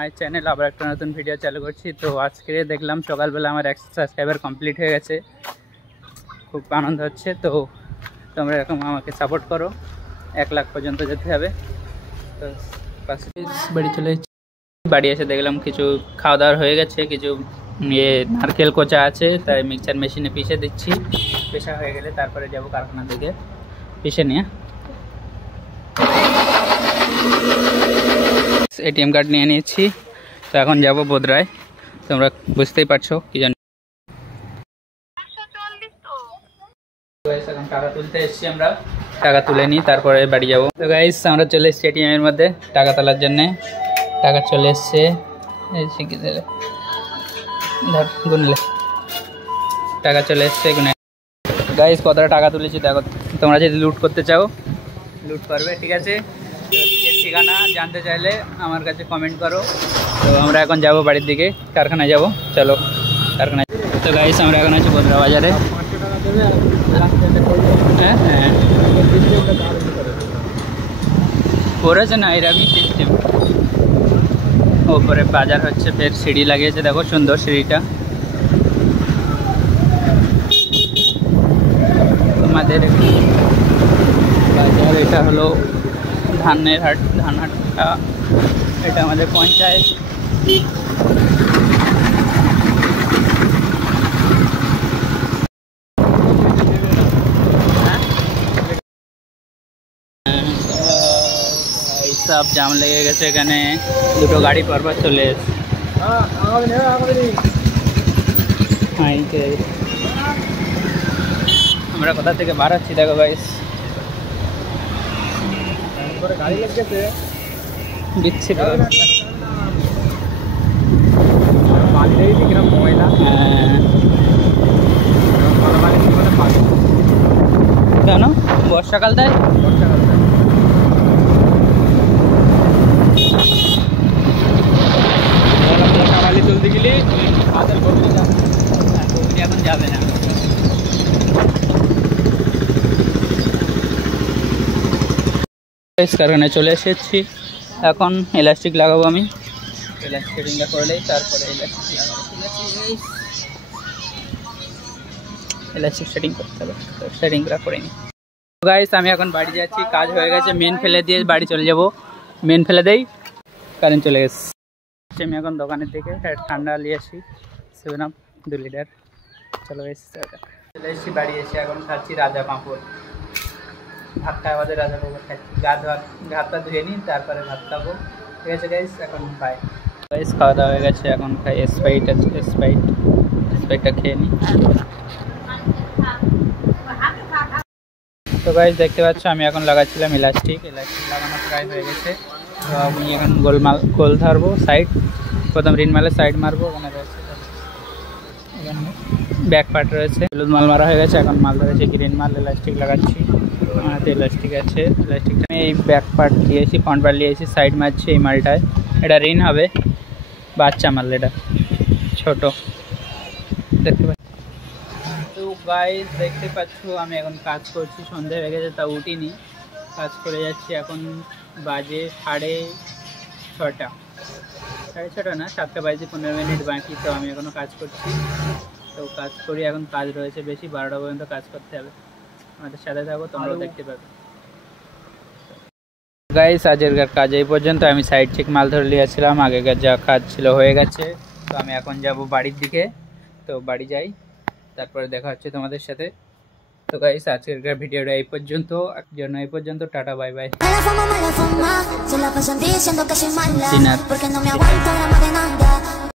My channel আবার একটা নতুন ভিডিও চালু করছি। তো আজকে দেখলাম সকালবেলা আমার 100 সাবস্ক্রাইবার কমপ্লিট হয়ে গেছে, খুব আনন্দ হচ্ছে। তো তোমরা এরকম আমাকে সাপোর্ট করো, 1 লাখ পর্যন্ত যেতে হবে। তো বাড়ি চলে এসেছি, বাড়ি এসে দেখলাম কিছু খাওয়া দাওয়ার হয়ে গেছে, কিছু নারকেল কোচা আছে, তাই মিক্সচার মেশিনে পিষে দিচ্ছি। পেশা হয়ে গেলে তারপরে যাব কারখানা থেকে পিষে নিয়ে। এটিএম কার্ড নিয়ে নিয়েছি, তো এখন যাব বোধরায়। তোমরা বুঝতেই পারছো কি জানি। এখন টাকা তুলতে এসেছি, আমরা টাকা তুলে নিই, তারপরে বাড়ি যাব। তো গাইস আমরা চলে এসেছি এটিএম এর মধ্যে টাকা তোলার জন্য। টাকা চলে এসছে, গুনলে টাকা চলে এসছে। গাইস কতটা টাকা তুলেছি দেখো। তোমরা যদি লুট করতে চাও লুট করবে, ঠিক আছে। ঠিকানা জানতে চাইলে আমার কাছে কমেন্ট করো। তো আমরা এখন যাব বাড়ির দিকে, কারখানায় যাব। চলো কারখানায়। তো গাইস আমরা এখন আছি বোদরা বাজারে। হ্যাঁ হ্যাঁ করেছে না এরকমই সিস্টেম। ওপরে বাজার হচ্ছে, ফের সিঁড়ি লাগিয়েছে, দেখো সুন্দর সিঁড়িটা। আমাদের বাজার এটা হলো ধানের হাট, ধান হাটটা এটা আমাদের পঞ্চায়েত। সব জাম লেগে গেছে এখানে, দুটো গাড়ি পরপর চলে এসেছে। আমরা কোথা থেকে বার হচ্ছি দেখো গাইস, গাড়ি লেগেছে বিচ্ছিন্ন। কেন বর্ষাকাল তাই? চলতে গেলে এখন যাবে না। কারখানায় চলে এসেছি, এখন ইলাস্টিক লাগাবো আমি। ইলাস্টিক সেটিংটা করলেই তারপরে ইলাস্টিক লাগাবো, ঠিক আছে। ইলাস্টিক সেটিং করতে হবে, তো সেটিংটা করে নিই। গাইস আমি এখন বাড়ি যাচ্ছি, কাজ হয়ে গেছে। মেন ফেলে দিয়ে বাড়ি চলে যাব। মেন ফেলে দেই, কারেন্ট চলে গেছে। আমি এখন দোকানের দিকে ঠান্ডা নিয়ে আসি, 7 আপ 2 লিটার। চলো এসে চলে এসেছি বাড়ি এসে, এখন খাচ্ছি রাজা পাঁপড়। ভাত খাওয়া আমাদের রাজা পাঁপড় খাচ্ছি। হাতটা ধুয়ে নিই, তারপরে ভাত খাবো, ঠিক আছে গাইস। এখন বাই গাইস, খাওয়া দাওয়া হয়ে গেছে, এখন খাই স্প্রাইট আছে। স্প্রাইটটা খেয়ে নিই। তো গাইস দেখতে পাচ্ছ আমি এখন লাগাচ্ছিলাম ইলাস্টিক লাগানো প্রায় হয়ে গেছে। তো আমি এখন গোল ধরবো সাইড, প্রথম রিন মালের সাইড মারবো। ওখানে রয়েছে এখানে ব্যাক পার্ট রয়েছে, হলুদ মাল মারা হয়ে গেছে। এখন মাল ধরেছে গ্রিন মাল, ইলাস্টিক লাগাচ্ছি। হাতে ইলাস্টিক আছে, ইলাস্টিকটা আমি এই ব্যাক পার্ট দিয়েছি, ফ্রন্ট পার্ট দিয়েছি, সাইড মারছি এই মালটায়। এটা রিন হবে, বাচ্চা মাল, এটা ছোট দেখতে পাচ্ছি। তো গাইস দেখতে পাচ্ছ আমি এখন কাজ করছি, সন্ধ্যা হয়ে গেছে তা উঠিনি, কাজ করে যাচ্ছি। এখন বাজে 6:30, 6:30 না, 7টা বাজে 15 মিনিট বাকি। তো আমি এখনও কাজ করছি, তো কাজ করি। এখন কাজ রয়েছে বেশি, 12টা পর্যন্ত কাজ করতে হবে। আমাদের সাথে থাকো, তোমরাও দেখতে পাবে। গাইস আজকের কাজ এই পর্যন্ত। আমি সাইড চেক মাল ধরে নিয়েছিলাম, আগেকার যা কাজ ছিল হয়ে গেছে। তো আমি এখন যাব বাড়ির দিকে, তো বাড়ি যাই, তারপরে দেখা হচ্ছে তোমাদের সাথে। তো গাইস আজকের ভিডিওটা এই পর্যন্ত, টাটা বাই বাই।